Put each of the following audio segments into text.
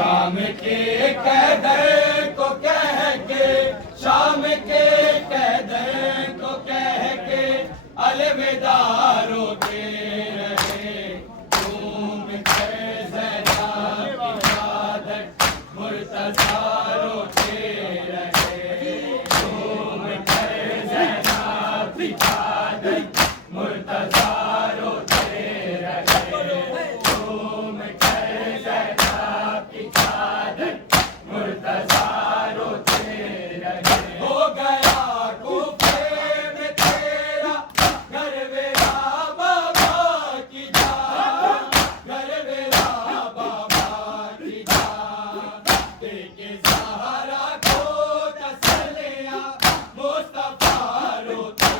شام کے قیدر کو کہہ کے، شام کے قیدر کو کہہ کے الوداع روتے رہے، گھوم کر زینب کی چادر مرتضیٰ روتے رہے، گھوم کر زینب کی چادر مرتضیٰ روتے رہے، گھوم کر زینب کی چادر مرتضیٰ روتے رہے۔ ہو گیا کوفے میں تیرا گھر ویرا بابا کی جان، گھر ویرا بابا کی جان، دے کے زہرا کو تسلیاں مصطفیٰ روتے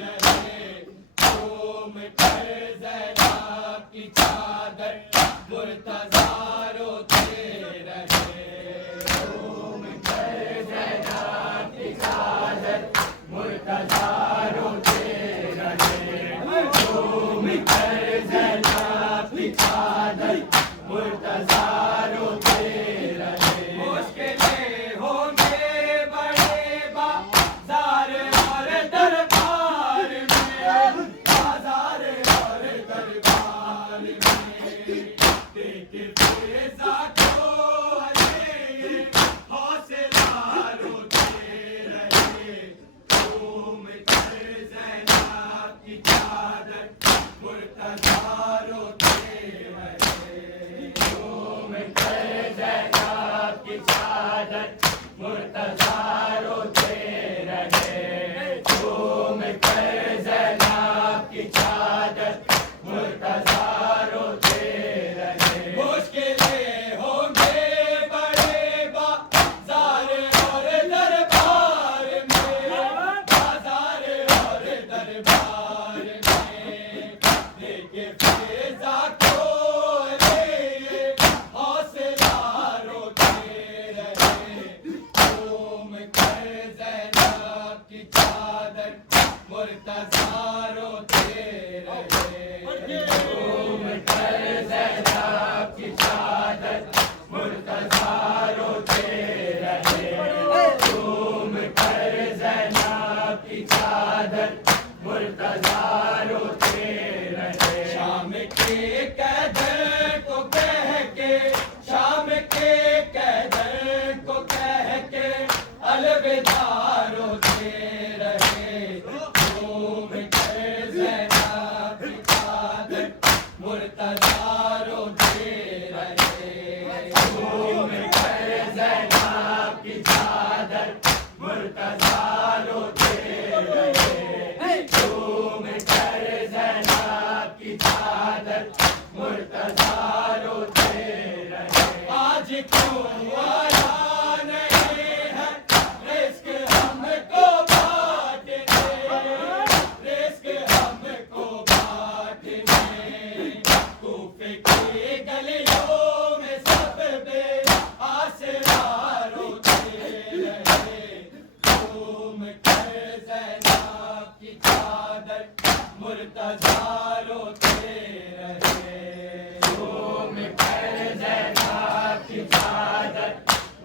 رہے، گھوم کر زینب کی چادر مرتضیٰ روتے رہے، گھوم کر زینب کی چادر مرتضیٰ روتے رہے، گھوم کر زینب کی چادر مرتضیٰ روتے رہے۔ مشکلیں ہوں گے بڑے بازار اور دربار میں، بازار اور دربار میں، دیکھ فیضا کو علی حوصلہ روتے رہے، گھوم کر زینب کی چادر مرتضیٰ روتے رہے، گھوم کر زینب کی چادر مرتضیٰ روتے رہے، گھوم کر زینب کی چادر مرتضیٰ روتے رہے۔ مشکلیں ہوں گے بڑے بازار اور دربار میں، بازار اور دربار میں، دیکھ فیضا کو علی حوصلہ روتے رہے، گھوم کر زینب کی چادر مرتضیٰ روتے رہے، گھوم کر زینب کی چادر مرتضیٰ روتے رہے، گھوم کر زینب کی چادر مرتضیٰ روتے رہے۔ شام کے قیدر کو کہہ کے، شام کے قیدر کو کہہ کے الوداع روتے رہے، گھوم کر زینب کی چادر مرتضیٰ روتے رہے، گھوم کر زینب کی چادر مرتضیٰ روتے رہے، گھوم کر زینب کی چادر مرتضیٰ روتے رہے۔ آج کیوں آیا نہیں ہے رزق ہم کو بانٹنے، رزق ہم کو بانٹنے، کوفے کی گلیوں میں سب بے آسرا روتے رہے، گھوم کر زینب کی چادر مرتضیٰ روتے رہے، گھوم کر زینب کی چادر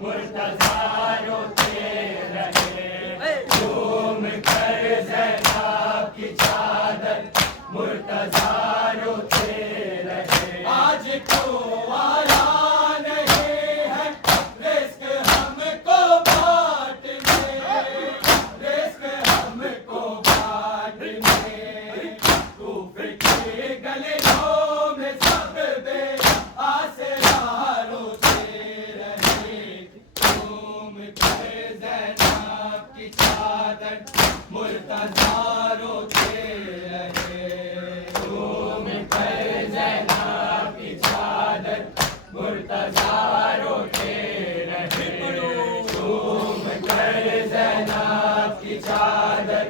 مرتضیٰ روتے رہے، گھوم کر زینب کی چادر مرتضیٰ روتے رہے۔ آج کیوں آیا نہیں ہے رزق ہم کو بانٹنے، رزق ہم کو بانٹنے، کوفے کی گلیوں میں سب بے آسرا روتے رہے، گھوم کر زینب کی چادر مرتضیٰ روتے رہے، گھوم کر زینب کی چادر مرتضیٰ روتے رہے، گھوم کر زینب کی چادر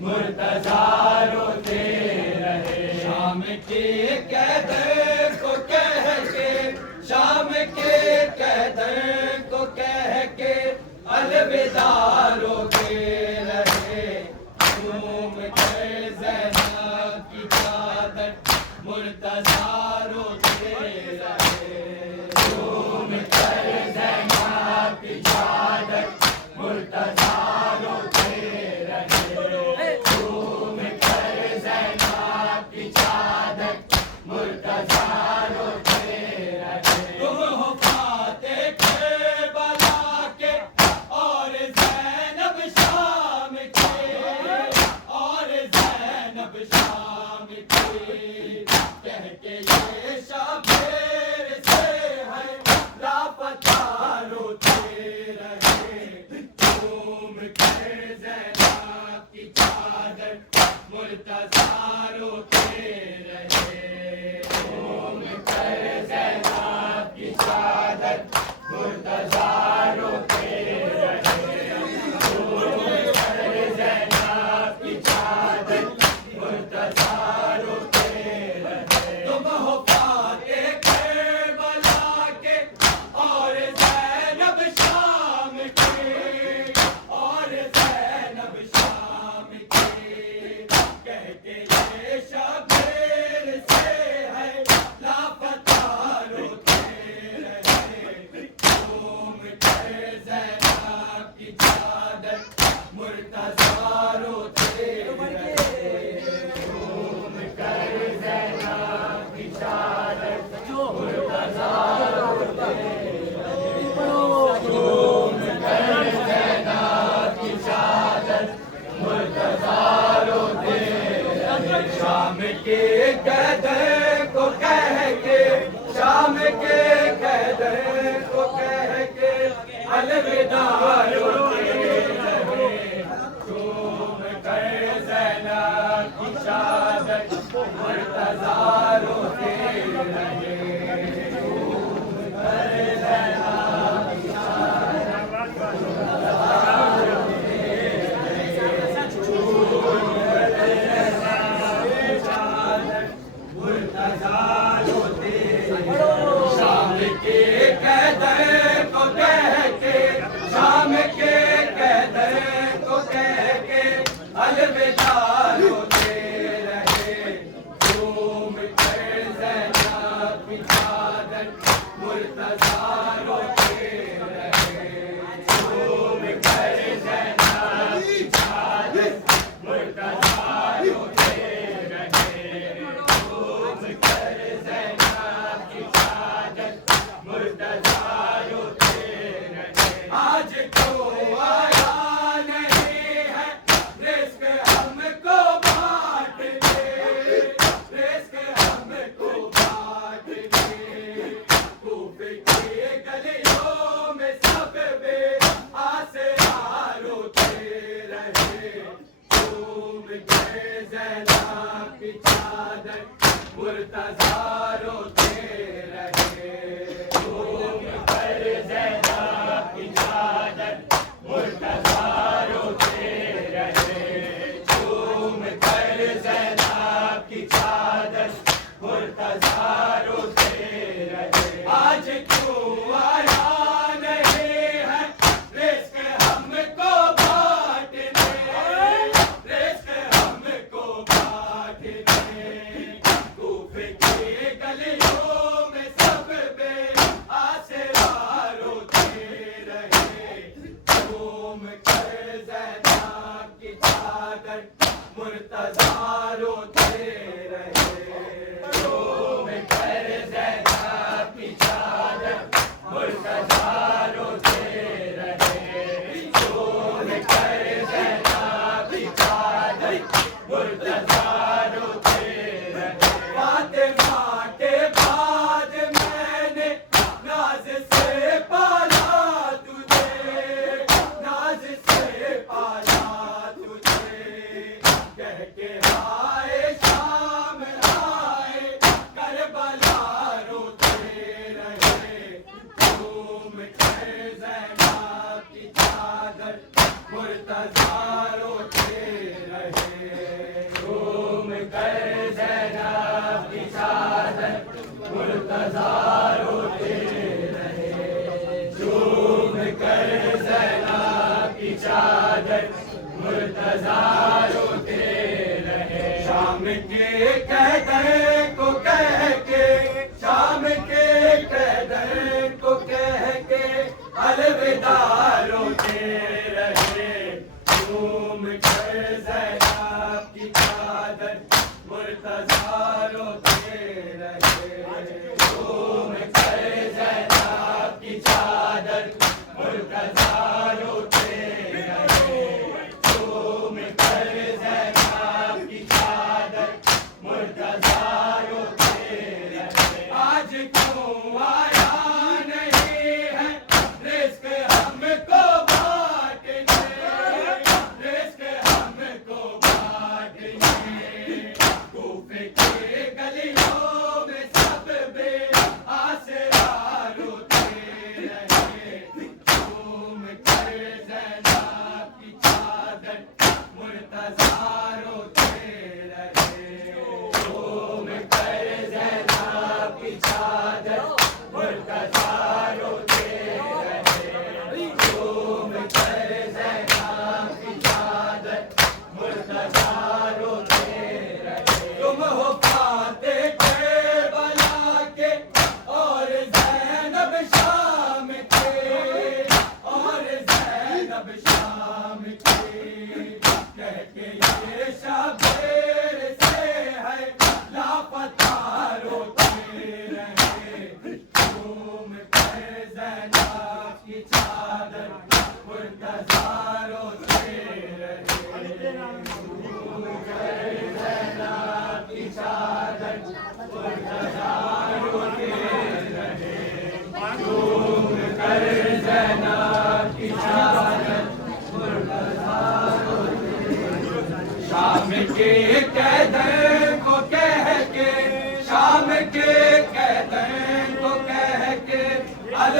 مرتضیٰ روتے رہے۔ شام کے قیدر کو کہہ کے، شام کے قیدر کو کہہ کے الوداع روتے رہے، گھوم کر زینب کی چادر مرتضیٰ روتے رہے، گھوم کر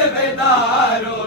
الوداع